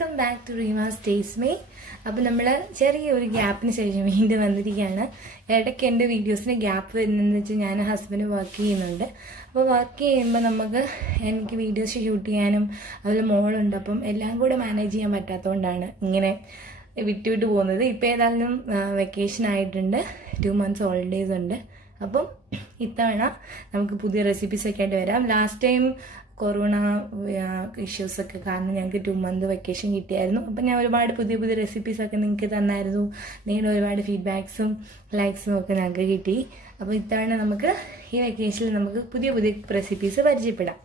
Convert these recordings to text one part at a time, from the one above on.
Welcome back to Reema's Tastemade. അപ്പോൾ നമ്മൾ ചെറിയൊരു ഗ്യാപ്പിന് ശേഷം വീണ്ടും വന്നിരിക്കുകയാണ്. ഇടയ്ക്ക് എൻ്റെ വീഡിയോസിന് ഗ്യാപ്പ് വരുന്നതെന്ന് വെച്ചാൽ ഞാൻ ഹസ്ബൻഡ് വർക്ക് ചെയ്യുന്നുണ്ട്. അപ്പോൾ വർക്ക് ചെയ്യുമ്പോൾ എനിക്ക് വീഡിയോസ് ഷൂട്ട് ചെയ്യാനും അതുപോലെ മോളുണ്ട്. അപ്പം എല്ലാം കൂടെ മാനേജ് ചെയ്യാൻ പറ്റാത്തതുകൊണ്ടാണ് ഇങ്ങനെ വിട്ടുവിട്ട് പോകുന്നത്. ഇപ്പോൾ ഏതായാലും വെക്കേഷൻ ആയിട്ടുണ്ട്, 2 months ഹോളിഡേയ്സ് ഉണ്ട്. അപ്പം ഇത്തവണ നമുക്ക് പുതിയ റെസിപ്പീസൊക്കെ ആയിട്ട് വരാം. ലാസ്റ്റ് ടൈം കൊറോണ ഇഷ്യൂസൊക്കെ കാരണം ഞങ്ങൾക്ക് 2 month വെക്കേഷൻ കിട്ടിയായിരുന്നു. അപ്പം ഞാൻ ഒരുപാട് പുതിയ പുതിയ റെസിപ്പീസൊക്കെ നിങ്ങൾക്ക് തന്നായിരുന്നു. നിങ്ങളുടെ ഒരുപാട് ഫീഡ്ബാക്സും ലൈക്സും ഒക്കെ ഞങ്ങൾക്ക് കിട്ടി. അപ്പോൾ ഇത്തവണ നമുക്ക് ഈ വെക്കേഷനിൽ നമുക്ക് പുതിയ പുതിയ റെസിപ്പീസ് പരിചയപ്പെടാം.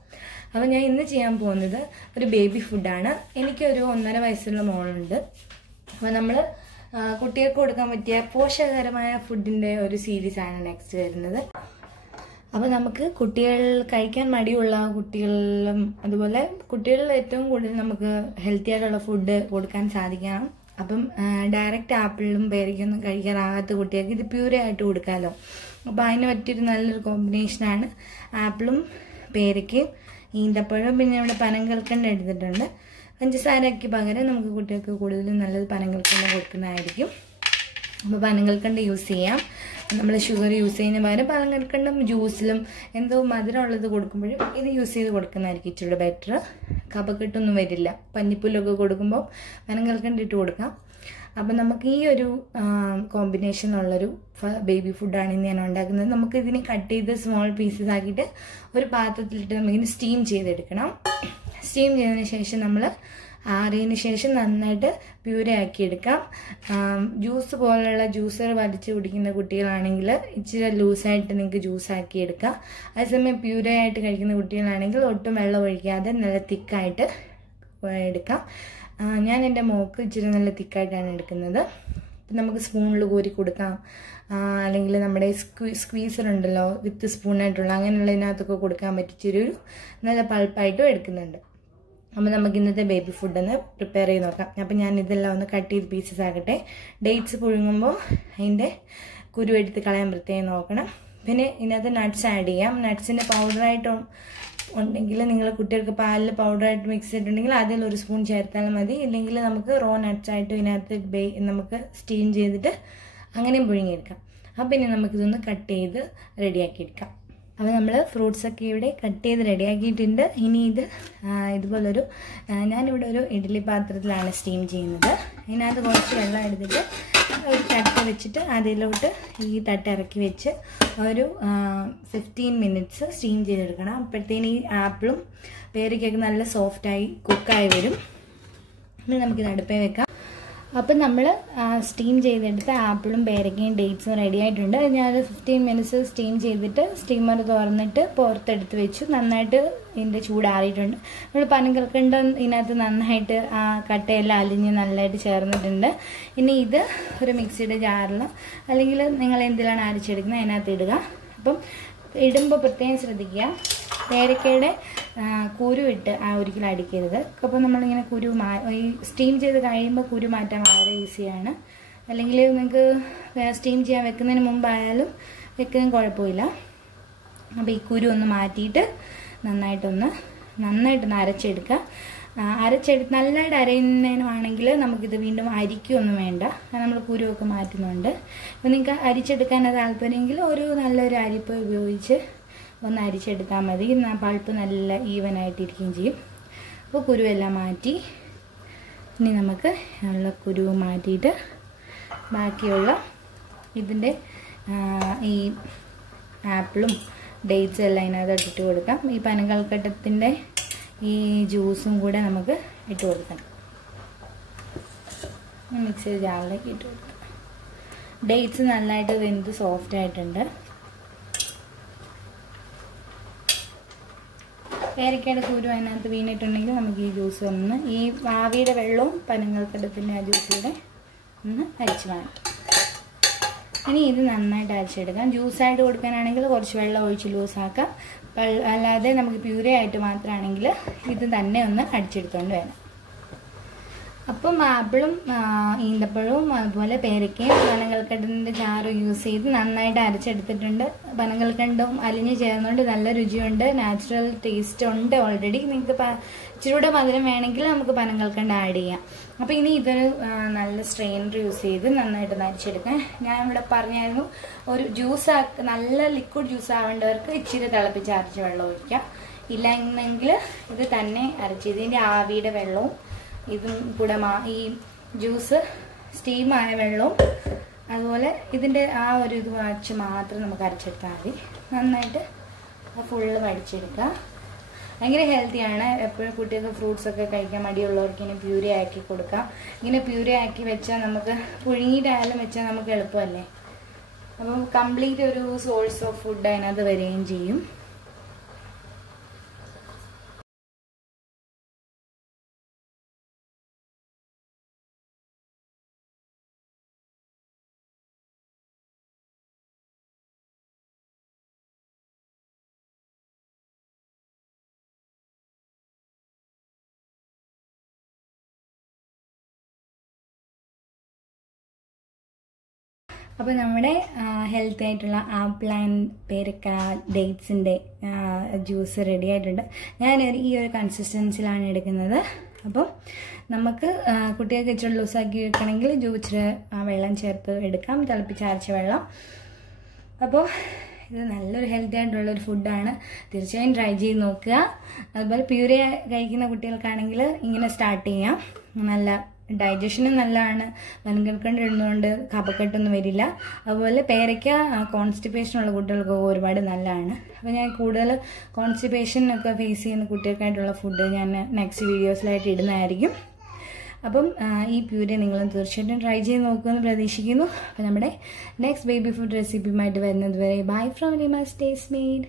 അപ്പോൾ ഞാൻ ഇന്ന് ചെയ്യാൻ പോകുന്നത് ഒരു ബേബി ഫുഡാണ്. എനിക്കൊരു 1.5 വയസ്സുള്ള മോളുണ്ട്. അപ്പോൾ നമ്മൾ കുട്ടികൾക്ക് കൊടുക്കാൻ പറ്റിയ പോഷകകരമായ ഫുഡിൻ്റെ ഒരു സീരീസാണ് നെക്സ്റ്റ് വരുന്നത്. അപ്പോൾ നമുക്ക് കുട്ടികൾ കഴിക്കാൻ മടിയുള്ള കുട്ടികളിലും അതുപോലെ കുട്ടികളിൽ ഏറ്റവും കൂടുതൽ നമുക്ക് ഹെൽത്തി ആയിട്ടുള്ള ഫുഡ് കൊടുക്കാൻ സാധിക്കണം. അപ്പം ഡയറക്റ്റ് ആപ്പിളും പേരയ്ക്കൊന്നും കഴിക്കാനാകാത്ത കുട്ടികൾക്ക് ഇത് പ്യൂരേ ആയിട്ട് കൊടുക്കാമല്ലോ. അപ്പോൾ അതിന് പറ്റിയൊരു നല്ലൊരു കോമ്പിനേഷനാണ് ആപ്പിളും പേരയ്ക്കും ഈന്തപ്പഴം. പിന്നെ ഇവിടെ പനങ്കൽക്കണ്ട എടുത്തിട്ടുണ്ട്. പഞ്ചസാരയ്ക്ക് പകരം നമുക്ക് കുട്ടികൾക്ക് കൂടുതലും നല്ലത് പനങ്കൽക്കണ്ട കൊടുക്കുന്നതായിരിക്കും. അപ്പോൾ പനങ്കൽക്കണ്ട യൂസ് ചെയ്യാം. നമ്മൾ ഷുഗർ യൂസ് ചെയ്യുന്ന പകരം പനങ്കൽക്കണ്ടം ജ്യൂസിലും എന്തോ മധുരമുള്ളത് കൊടുക്കുമ്പോഴും ഇത് യൂസ് ചെയ്ത് കൊടുക്കുന്നതായിരിക്കും ഇച്ചിരി ബെറ്റർ. കഫക്കെട്ടൊന്നും വരില്ല. പഞ്ഞിപ്പുല്ലൊക്കെ കൊടുക്കുമ്പോൾ പനങ്കൽക്കണ്ട ഇട്ട് കൊടുക്കാം. അപ്പം നമുക്ക് ഈ ഒരു കോമ്പിനേഷനുള്ളൊരു ബേബി ഫുഡാണ് ഇന്ന് ഞാൻ ഉണ്ടാക്കുന്നത്. നമുക്ക് ഇതിനെ കട്ട് ചെയ്ത് സ്മോൾ പീസസ് ആക്കിയിട്ട് ഒരു പാത്രത്തിലിട്ട് നമുക്കിതിന് സ്റ്റീം ചെയ്തെടുക്കണം. സ്റ്റീം ചെയ്തതിന് ശേഷം നമ്മൾ ആറിയതിന് ശേഷം നന്നായിട്ട് പ്യൂരെ ആക്കിയെടുക്കാം. ജ്യൂസ് പോലുള്ള ജ്യൂസർ വലിച്ച് കുടിക്കുന്ന കുട്ടികളാണെങ്കിൽ ഇച്ചിരി ലൂസായിട്ട് നിങ്ങൾക്ക് ജ്യൂസ് ആക്കിയെടുക്കാം. അതേസമയം പ്യൂരെ ആയിട്ട് കഴിക്കുന്ന കുട്ടികളാണെങ്കിൽ ഒട്ടും വെള്ളം ഒഴിക്കാതെ നല്ല തിക്കായിട്ട് എടുക്കാം. ഞാൻ എൻ്റെ മോൾക്ക് ഇച്ചിരി നല്ല തിക്കായിട്ടാണ് എടുക്കുന്നത്. ഇപ്പം നമുക്ക് സ്പൂണിൽ കോരി കൊടുക്കാം, അല്ലെങ്കിൽ നമ്മുടെ സ്ക്വീസർ ഉണ്ടല്ലോ വിത്ത് സ്പൂണായിട്ടുള്ള അങ്ങനെയുള്ളതിനകത്തൊക്കെ കൊടുക്കാൻ പറ്റിച്ചൊരു നല്ല പൾപ്പായിട്ടും എടുക്കുന്നുണ്ട്. അപ്പോൾ നമുക്ക് ഇന്നത്തെ ബേബി ഫുഡൊന്ന് പ്രിപ്പയർ ചെയ്ത് നോക്കാം. അപ്പം ഞാൻ ഇതെല്ലാം ഒന്ന് കട്ട് ചെയ്ത് പീസസ് ആക്കട്ടെ. ഡേറ്റ്സ് പുഴുങ്ങുമ്പോൾ അതിൻ്റെ കുരു എടുത്ത് കളയാൻ പ്രത്യേകം നോക്കണം. പിന്നെ ഇതിനകത്ത് നട്ട്സ് ആഡ് ചെയ്യാം. നട്ട്സിൻ്റെ പൗഡറായിട്ട് ഉണ്ടെങ്കിൽ നിങ്ങൾ കുട്ടികൾക്ക് പാലിൽ പൗഡറായിട്ട് മിക്സ് ചെയ്തിട്ടുണ്ടെങ്കിൽ അതിൽ 1 സ്പൂൺ ചേർത്താൽ മതി. ഇല്ലെങ്കിൽ നമുക്ക് റോ നട്ട്സ് ആയിട്ട് ഇതിനകത്ത് നമുക്ക് സ്റ്റീം ചെയ്തിട്ട് അങ്ങനെയും പുഴുങ്ങിയെടുക്കാം. അപ്പം പിന്നെ നമുക്കിതൊന്ന് കട്ട് ചെയ്ത് റെഡിയാക്കിയെടുക്കാം. അപ്പോൾ നമ്മൾ ഫ്രൂട്ട്സൊക്കെ ഇവിടെ കട്ട് ചെയ്ത് റെഡിയാക്കിയിട്ടുണ്ട്. ഇനി ഇതുപോലൊരു ഞാനിവിടെ ഒരു ഇഡ്ഡലി പാത്രത്തിലാണ് സ്റ്റീം ചെയ്യുന്നത്. ഇതിനകത്ത് കുറച്ച് വെള്ളം എടുത്തിട്ട് ഒരു തട്ട് വെച്ചിട്ട് അതിലോട്ട് ഈ തട്ട് ഇറക്കി വെച്ച് ഒരു 15 minutes സ്റ്റീം ചെയ്തെടുക്കണം. അപ്പോഴത്തേന് ഈ ആപ്പിളും പേരയ്ക്കൊക്കെ നല്ല സോഫ്റ്റായി കുക്കായി വരും. ഇനി നമുക്കിത് അടുപ്പേ വെക്കാം. അപ്പം നമ്മൾ സ്റ്റീം ചെയ്തെടുത്ത് ആപ്പിളും പേരയ്ക്കയും ഡേറ്റ്സും റെഡി ആയിട്ടുണ്ട്. ഞാൻ 15 minutes സ്റ്റീം ചെയ്തിട്ട് സ്റ്റീമർ തുറന്നിട്ട് പുറത്തെടുത്ത് വെച്ചു. നന്നായിട്ട് ഇതിൻ്റെ ചൂടാറിയിട്ടുണ്ട്. നമ്മൾ പനങ്കൽക്കണ്ട ഇതിനകത്ത് നന്നായിട്ട് ആ കട്ടയെല്ലാം അലിഞ്ഞ് നല്ലതായിട്ട് ചേർന്നിട്ടുണ്ട്. ഇനി ഇത് ഒരു മിക്സിയുടെ ജാറിൽ അല്ലെങ്കിൽ നിങ്ങൾ എന്തിലാണ് അരച്ചെടുക്കുന്നത് അതിനകത്ത് ഇടുക. അപ്പം ഇടുമ്പോൾ പ്രത്യേകം ശ്രദ്ധിക്കുക, പേരയ്ക്കയുടെ കുരു ഇട്ട് ഒരിക്കലും അടിക്കരുത്. അപ്പോൾ നമ്മളിങ്ങനെ ഈ സ്റ്റീം ചെയ്ത് കഴിയുമ്പോൾ കുരു മാറ്റാൻ വളരെ ഈസിയാണ്. അല്ലെങ്കിൽ നിങ്ങൾക്ക് സ്റ്റീം ചെയ്യാൻ വെക്കുന്നതിന് മുമ്പായാലും വെക്കുന്നതിന് കുഴപ്പമില്ല. അപ്പോൾ ഈ കുരു ഒന്ന് മാറ്റിയിട്ട് നന്നായിട്ടൊന്ന് അരച്ചെടുക്കുക. നല്ലതായിട്ട് അരയുന്നതിനുമാണെങ്കിൽ നമുക്കിത് വീണ്ടും അരിക്കൊന്നും വേണ്ട, നമ്മൾ കുരുവൊക്കെ മാറ്റുന്നുണ്ട്. അപ്പോൾ നിങ്ങൾക്ക് അരിച്ചെടുക്കാൻ താല്പര്യമെങ്കിൽ നല്ലൊരു അരിപ്പ് ഉപയോഗിച്ച് ഒന്ന് അരിച്ചെടുത്താൽ മതി. പൾപ്പ് നല്ല ഈവനായിട്ടിരിക്കുകയും ചെയ്യും. അപ്പോൾ കുരുവെല്ലാം മാറ്റി ഇനി നമുക്ക് ഉള്ള കുരു മാറ്റിയിട്ട് ബാക്കിയുള്ള ഇതിൻ്റെ ഈ ആപ്പിളും ഡേറ്റ്സും എല്ലാം ഇതിനകത്ത് ഇട്ട് കൊടുക്കാം. ഈ പനങ്കൽക്കണ്ടത്തിൻ്റെ ഈ ജ്യൂസും കൂടെ നമുക്ക് ഇട്ട് കൊടുക്കണം. മിക്സി ജാറിലേക്ക് ഇട്ട് കൊടുക്കാം. ഡേറ്റ്സ് നല്ലതായിട്ട് വെന്ത് സോഫ്റ്റ് ആയിട്ടുണ്ട്. പേരയ്ക്കയുടെ കുരു അതിനകത്ത് വീണിട്ടുണ്ടെങ്കിൽ നമുക്ക് ഈ ജ്യൂസ് ഈ ആവിയുടെ വെള്ളവും പനങ്കൽക്കണ്ടത്തിൻ്റെ ആ ജ്യൂസിലൂടെ ഒന്ന് അരിച്ച് വേണം. ഇനി ഇത് നന്നായിട്ട് അരച്ചെടുക്കാം. ജ്യൂസായിട്ട് കൊടുക്കാനാണെങ്കിൽ കുറച്ച് വെള്ളം ഒഴിച്ച് ലൂസാക്കാം. അല്ലാതെ നമുക്ക് പ്യൂരേ ആയിട്ട് മാത്രമാണെങ്കിൽ ഇത് തന്നെ ഒന്ന് അടിച്ചെടുത്തുകൊണ്ട് വേണം. അപ്പം ആപ്പിളും ഈന്തപ്പഴവും അതുപോലെ പേരയ്ക്കയും പനങ്കൽക്കണ്ടിൻ്റെ ചാറ് യൂസ് ചെയ്ത് നന്നായിട്ട് അരച്ചെടുത്തിട്ടുണ്ട്. പനങ്കൽക്കണ്ടും അലിഞ്ഞ് ചേർന്നുകൊണ്ട് നല്ല രുചിയുണ്ട്, നാച്ചുറൽ ടേസ്റ്റ് ഉണ്ട് ഓൾറെഡി. നിങ്ങൾക്ക് ഇച്ചിരൂടെ മധുരം വേണമെങ്കിൽ നമുക്ക് പനങ്കൽക്കണ്ട് ആഡ് ചെയ്യാം. അപ്പോൾ ഇനി ഇതൊരു നല്ല സ്ട്രെയിനർ യൂസ് ചെയ്ത് നന്നായിട്ട് അരച്ചെടുക്കാം. ഞാൻ ഇവിടെ പറഞ്ഞായിരുന്നു ഒരു ജ്യൂസ് നല്ല ലിക്വിഡ് ജ്യൂസ് ആവേണ്ടവർക്ക് ഇച്ചിരി തിളപ്പിച്ച് അരച്ച വെള്ളം ഒഴിക്കാം. ഇല്ല എന്നെങ്കിൽ ഇത് തന്നെ അരച്ച് ഇതിൻ്റെ ആവിയുടെ വെള്ളവും ഇതും കൂടെ ഈ ജ്യൂസ് സ്റ്റീമായ വെള്ളവും അതുപോലെ ഇതിൻ്റെ ആ ഒരു ഇത് വച്ച് മാത്രം നമുക്ക് അരച്ചെടുത്താൽ മതി. നന്നായിട്ട് ഫുള്ള് വടിച്ചെടുക്കുക. ഭയങ്കര ഹെൽത്തിയാണ്. എപ്പോഴും കുട്ടികൾക്ക് ഫ്രൂട്ട്സൊക്കെ കഴിക്കാൻ മടിയുള്ളവർക്ക് ഇങ്ങനെ പ്യൂരി ആക്കി കൊടുക്കാം. ഇങ്ങനെ പ്യൂരി ആക്കി വെച്ചാൽ നമുക്ക് പുഴുങ്ങിയിട്ടായാലും വെച്ചാൽ നമുക്ക് എളുപ്പമല്ലേ. അപ്പം കംപ്ലീറ്റ് ഒരു സോഴ്സ് ഓഫ് ഫുഡ് അതിനകത്ത് വരികയും ചെയ്യും. അപ്പോൾ നമ്മുടെ ഹെൽത്തി ആയിട്ടുള്ള ആപ്പിൾ ആൻഡ് പേരക്ക ഡേറ്റ്സിൻ്റെ ജ്യൂസ് റെഡി ആയിട്ടുണ്ട്. ഞാൻ ഈ ഒരു കൺസിസ്റ്റൻസിലാണ് എടുക്കുന്നത്. അപ്പം നമുക്ക് കുട്ടികൾക്ക് ഇച്ചിരി ലൂസാക്കി വെക്കണമെങ്കിൽ ഇച്ചിരി വെള്ളം ചേർത്ത് എടുക്കാം, തിളപ്പിച്ചരച്ച വെള്ളം. അപ്പോൾ ഇത് നല്ലൊരു ഹെൽത്തി ആയിട്ടുള്ളൊരു ഫുഡാണ്. തീർച്ചയായും ട്രൈ ചെയ്ത് നോക്കുക. അതുപോലെ പ്യൂരി കഴിക്കുന്ന കുട്ടികൾക്കാണെങ്കിൽ ഇങ്ങനെ സ്റ്റാർട്ട് ചെയ്യാം. നല്ല ഡൈജഷനും നല്ലതാണ്. പനങ്കൽക്കണ്ട് ഇടുന്നതുകൊണ്ട് കഫക്കെട്ടൊന്നും വരില്ല. അതുപോലെ പേരയ്ക്ക കോൺസ്റ്റിപ്പേഷനുള്ള കുട്ടികൾക്ക് ഒരുപാട് നല്ലതാണ്. അപ്പോൾ ഞാൻ കൂടുതൽ കോൺസ്റ്റിപ്പേഷൻ ഒക്കെ ഫേസ് ചെയ്യുന്ന കുട്ടികൾക്കായിട്ടുള്ള ഫുഡ് ഞാൻ നെക്സ്റ്റ് വീഡിയോസിലായിട്ട് ഇടുന്നതായിരിക്കും. അപ്പം ഈ പ്യൂരി നിങ്ങളും തീർച്ചയായിട്ടും ട്രൈ ചെയ്ത് നോക്കുമെന്ന് പ്രതീക്ഷിക്കുന്നു. അപ്പോൾ നമ്മുടെ നെക്സ്റ്റ് ബേബി ഫുഡ് റെസിപ്പിയുമായിട്ട് വരുന്നത് വരെ ബൈ ഫ്രം റീമാസ് ടേസ്റ്റ്മെയ്ഡ്.